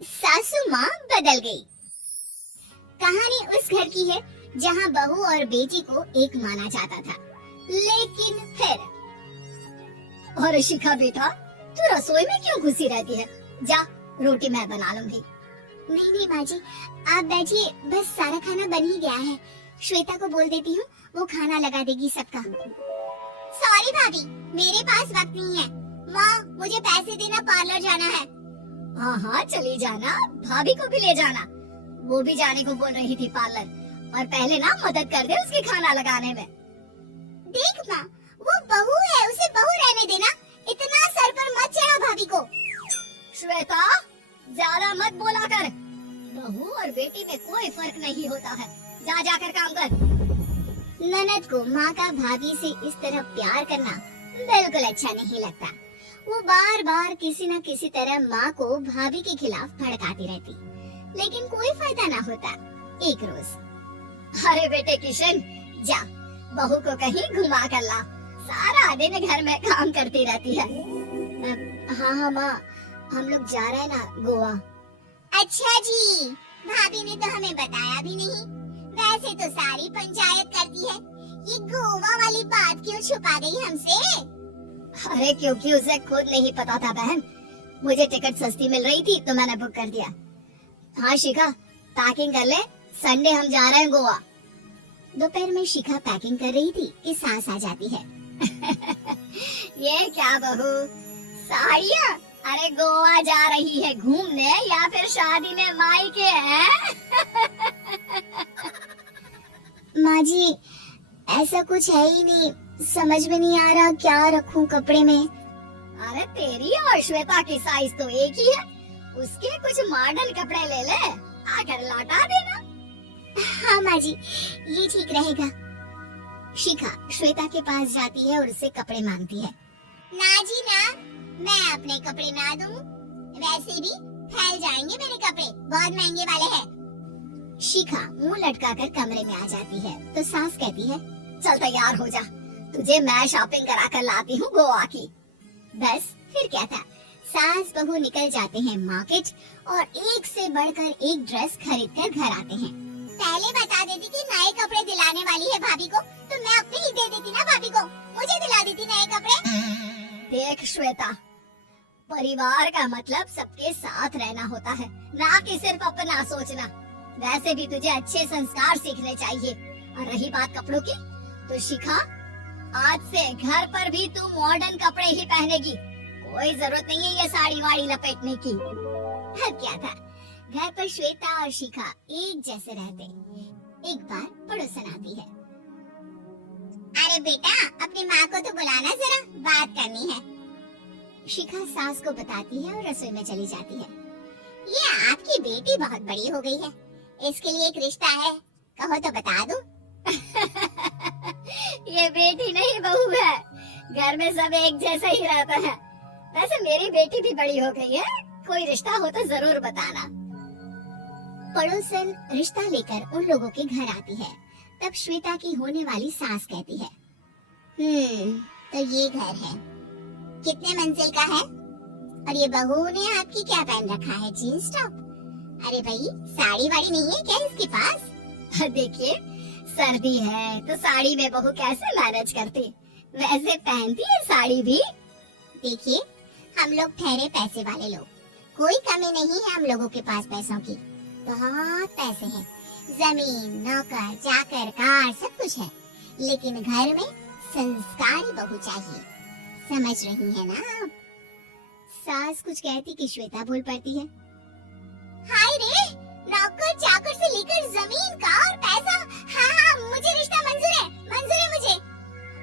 सासू माँ बदल गई। कहानी उस घर की है जहाँ बहू और बेटी को एक माना जाता था, लेकिन फिर। और शिखा बेटा, तू रसोई में क्यों घुसी रहती है? जा, रोटी मैं बना लूंगी। नहीं नहीं माँ जी, आप बैठिए, बस सारा खाना बन ही गया है। श्वेता को बोल देती हूँ, वो खाना लगा देगी सबका। सॉरी भाभी, मेरे पास वक्त नहीं है। माँ, मुझे पैसे देना, पार्लर जाना है। हाँ हाँ, चली जाना, भाभी को भी ले जाना। वो भी जाने को बोल रही थी पार्लर, और पहले ना मदद कर दे उसके खाना लगाने में। देख माँ, वो बहू है, उसे बहू रहने देना। इतना सर पर मत चढ़ा भाभी को। श्वेता, ज्यादा मत बोला कर। बहू और बेटी में कोई फर्क नहीं होता है। जा जाकर काम कर। ननद को माँ का भाभी से इस तरह प्यार करना बिल्कुल अच्छा नहीं लगता। वो बार बार किसी न किसी तरह माँ को भाभी के खिलाफ भड़काती रहती, लेकिन कोई फायदा ना होता। एक रोज, अरे बेटे किशन, जा बहू को कहीं घुमा कर ला। सारा दिन घर में काम करती रहती है। हाँ हाँ माँ, हम लोग जा रहे हैं ना गोवा। अच्छा जी, भाभी ने तो हमें बताया भी नहीं। वैसे तो सारी पंचायत करती है, ये गोवा वाली बात क्यों छुपा गई हमसे? अरे क्योंकि उसे खुद नहीं पता था बहन। मुझे टिकट सस्ती मिल रही थी तो मैंने बुक कर दिया। हाँ शिखा, पैकिंग कर ले, संडे हम जा रहे हैं गोवा। दोपहर में शिखा पैकिंग कर रही थी कि सास आ जाती है। ये क्या बहू, साड़ियाँ? अरे गोवा जा रही है घूमने या फिर शादी में मायके हैं? माँ जी, ऐसा कुछ है ही नहीं, समझ में नहीं आ रहा क्या रखूं कपड़े में। अरे तेरी और श्वेता की साइज तो एक ही है, उसके कुछ मॉडर्न कपड़े ले ले, आकर लौटा देना। हाँ माँ जी, ये ठीक रहेगा। शिखा श्वेता के पास जाती है और उससे कपड़े मांगती है। ना जी ना, मैं अपने कपड़े ना दूं, वैसे भी फैल जाएंगे मेरे कपड़े, बहुत महंगे वाले हैं। शिखा मुंह लटकाकर कमरे में आ जाती है तो सास कहती है, चल तैयार हो जा, तुझे मैं शॉपिंग करा कर लाती हूँ गोवा की। बस फिर क्या था, सास बहू निकल जाते हैं मार्केट और एक से बढ़कर एक ड्रेस खरीद कर घर आते हैं। पहले बता देती कि नए कपड़े दिलाने वाली है भाभी को, तो मैं अपने ही दे देती ना भाभी को, मुझे दिला देती नए कपड़े। देख श्वेता, परिवार का मतलब सबके साथ रहना होता है, ना कि सिर्फ अपना सोचना। वैसे भी तुझे अच्छे संस्कार सीखने चाहिए। और रही बात कपड़ों की, तो शिखा, आज से घर पर भी तू मॉडर्न कपड़े ही पहनेगी। कोई जरूरत नहीं है ये साड़ी वाड़ी लपेटने की। अब क्या था, घर पर श्वेता और शिखा एक जैसे रहते। एक बार पड़ोसन आती है। अरे बेटा, अपनी माँ को तो बुलाना, जरा बात करनी है। शिखा सास को बताती है और रसोई में चली जाती है। ये आपकी बेटी बहुत बड़ी हो गई है, इसके लिए एक रिश्ता है, कहो तो बता दूं। ये बेटी नहीं बहू है, घर में सब एक जैसा ही रहता है। वैसे मेरी बेटी भी बड़ी हो गई है, कोई रिश्ता हो तो जरूर बताना। पड़ोसन रिश्ता लेकर उन लोगों के घर आती है। तब श्वेता की होने वाली सास कहती है, तो ये घर है, कितने मंजिल का है? और ये बहू ने आपकी क्या पहन रखा है, जीन्स टॉप? अरे भाई, साड़ी वाड़ी नहीं है क्या इसके पास? देखिए, सर्दी है तो साड़ी में बहू कैसे मैनेज करती, वैसे पहनती है साड़ी भी। देखिए, हम लोग ठहरे पैसे वाले लोग, कोई कमी नहीं है हम लोगों के पास पैसों की, बहुत पैसे हैं, जमीन, नौकर, चाकर, कार, सब कुछ है, लेकिन घर में संस्कारी बहू चाहिए। समझ रही है ना आप? सास कुछ कहती कि श्वेता बोल पड़ती है, हाय रे, नौकर चाकर से लेकर जमीन, कार, पैसा, हाँ, मुझे रिश्ता मंजूर है मुझे।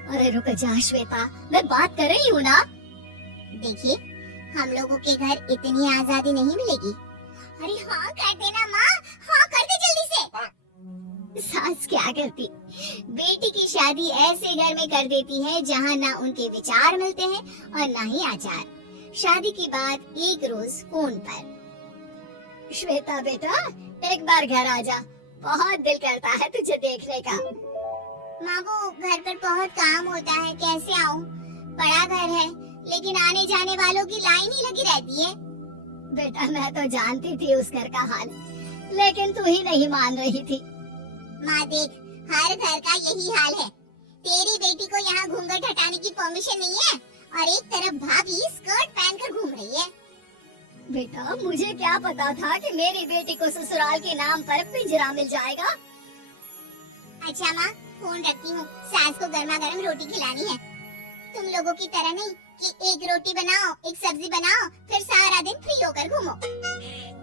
अरे रुक जा श्वेता, मैं बात कर रही हूँ ना। देखिए, हम लोगों के घर इतनी आजादी नहीं मिलेगी। अरे हाँ कर देना माँ, हाँ कर दे जल्दी से। सास क्या करती, बेटी की शादी ऐसे घर में कर देती है जहाँ ना उनके विचार मिलते हैं और ना ही आचार। शादी के बाद एक रोज फोन पर, श्वेता बेटा, एक बार घर आ जा, बहुत दिल करता है तुझे देखने का। माँ, वो घर पर बहुत काम होता है, कैसे आऊँ? बड़ा घर है, लेकिन आने जाने वालों की लाइन ही लगी रहती है। बेटा मैं तो जानती थी उस घर का हाल, लेकिन तू ही नहीं मान रही थी। माँ देख, हर घर का यही हाल है। तेरी बेटी को यहाँ घूंघट हटाने की परमिशन नहीं है और एक तरफ भाभी स्कर्ट पहनकर घूम रही है। बेटा मुझे क्या पता था कि मेरी बेटी को ससुराल के नाम पर पिंजरा मिल जाएगा। अच्छा माँ, फोन रखती हूँ, सास को गर्मा गर्म रोटी खिलानी है। तुम लोगों की तरह नहीं कि एक रोटी बनाओ, एक सब्जी बनाओ, फिर सारा दिन फ्री होकर घूमो।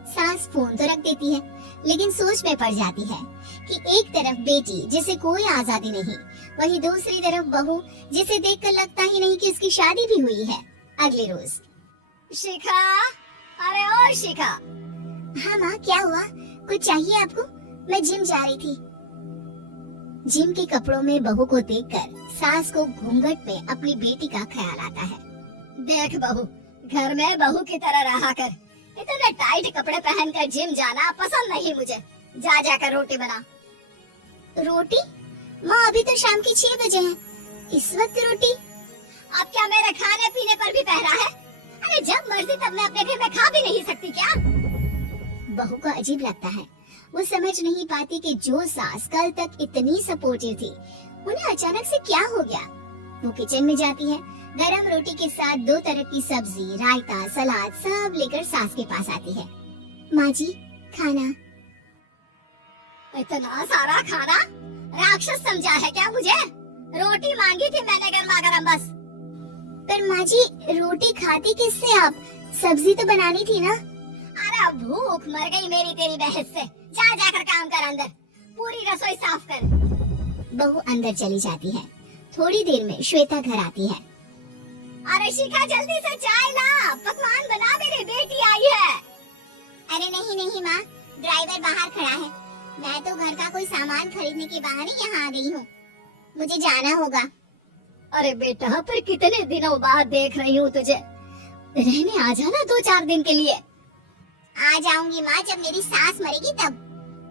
सास फोन तो रख देती है, लेकिन सोच में पड़ जाती है कि एक तरफ बेटी जिसे कोई आजादी नहीं, वहीं दूसरी तरफ बहू जिसे देखकर लगता ही नहीं कि उसकी शादी भी हुई है। अगले रोज। शिखा, अरे ओ शिखा। हाँ माँ, क्या हुआ? कुछ चाहिए आपको? मैं जिम जा रही थी। जिम के कपड़ों में बहू को देखकर सास को घूंघट में अपनी बेटी का ख्याल आता है। देख बहू, घर में बहू की तरह रहा कर। इतने टाइट कपड़े पहनकर जिम जाना पसंद नहीं मुझे। जा जाकर रोटी बना। रोटी? माँ अभी तो शाम के 6 बजे हैं। इस वक्त रोटी? अब क्या मेरे खाने पीने पर भी पहरा है? अरे जब मर्जी तब मैं अपने घर में खा भी नहीं सकती क्या? बहू को अजीब लगता है। वो समझ नहीं पाती कि जो सास कल तक इतनी सपोर्टिव थी, उन्हें अचानक से क्या हो गया। वो किचन में जाती है, गरम रोटी के साथ 2 तरह की सब्जी, रायता, सलाद सब लेकर सास के पास आती है। माँ जी, खाना। इतना सारा खाना? राक्षस समझा है क्या मुझे? रोटी मांगी थी मैंने गर्मा गर्म बस। पर माँ जी, रोटी खाती किससे आप? सब्जी तो बनानी थी ना। अरे भूख मर गई मेरी तेरी बहस से। जा जाकर काम कर अंदर, पूरी रसोई साफ कर। बहू अंदर चली जाती है। थोड़ी देर में श्वेता घर आती है। अरे शिखा जल्दी से चाय ला, पकवान बना, मेरी बेटी आई है। अरे नहीं नहीं माँ, ड्राइवर बाहर खड़ा है। मैं तो घर का कोई सामान खरीदने के बहाने यहाँ आ गई हूँ। मुझे जाना होगा। अरे बेटा, पर कितने दिनों बाद देख रही हूँ तुझे। रहने आ जाना 2-4 दिन के लिए। आ जाऊंगी माँ, जब मेरी सास मरेगी तब।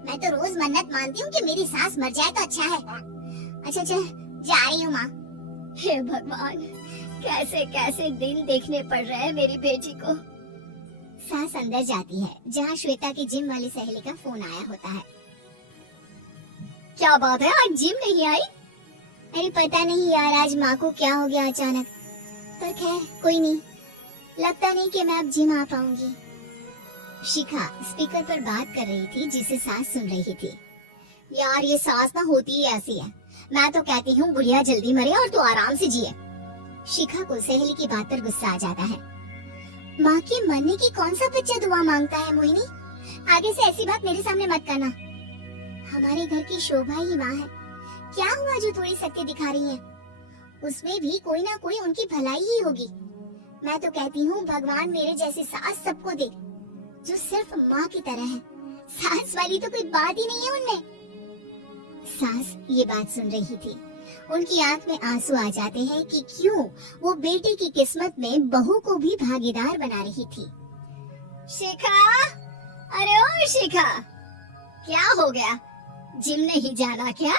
मैं तो रोज मन्नत मानती हूँ कि मेरी सास मर जाए तो अच्छा है। अच्छा चल, जा रही हूँ माँ। हे भगवान, कैसे कैसे दिन देखने पड़ रहे हैं मेरी बेटी को। सास अंदर जाती है, जहाँ श्वेता की जिम वाली सहेली का फोन आया होता है। क्या बात है, आज जिम नहीं आई? अरे पता नहीं यार, आज माँ को क्या हो गया अचानक। पर खैर कोई नहीं, लगता नहीं कि मैं अब जिम आ पाऊंगी। शिखा स्पीकर पर बात कर रही थी, जिसे सास सुन रही थी। यार ये सास ना होती ही ऐसी है। मैं तो कहती हूँ बुढ़िया जल्दी मरे और तू आराम से जिए। शिखा को सहेली की बात पर गुस्सा आ जाता है। माँ के मरने की कौन सा बच्चा दुआ मांगता है मोहिनी? आगे से ऐसी बात मेरे सामने मत करना। हमारे घर की शोभा ही माँ है। क्या हुआ जो थोड़ी सत्य दिखा रही है? उसमें भी कोई ना कोई उनकी भलाई ही होगी। मैं तो कहती हूँ भगवान मेरे जैसी सास सबको दे, जो सिर्फ माँ की तरह है। सास वाली तो कोई बात ही नहीं है उनमें। सास ये बात सुन रही थी। उनकी आंख में आंसू आ जाते हैं कि क्यों वो बेटी की किस्मत में बहू को भी भागीदार बना रही थी। शिखा, अरे ओ शिखा, क्या हो गया? जिम नहीं जाना क्या?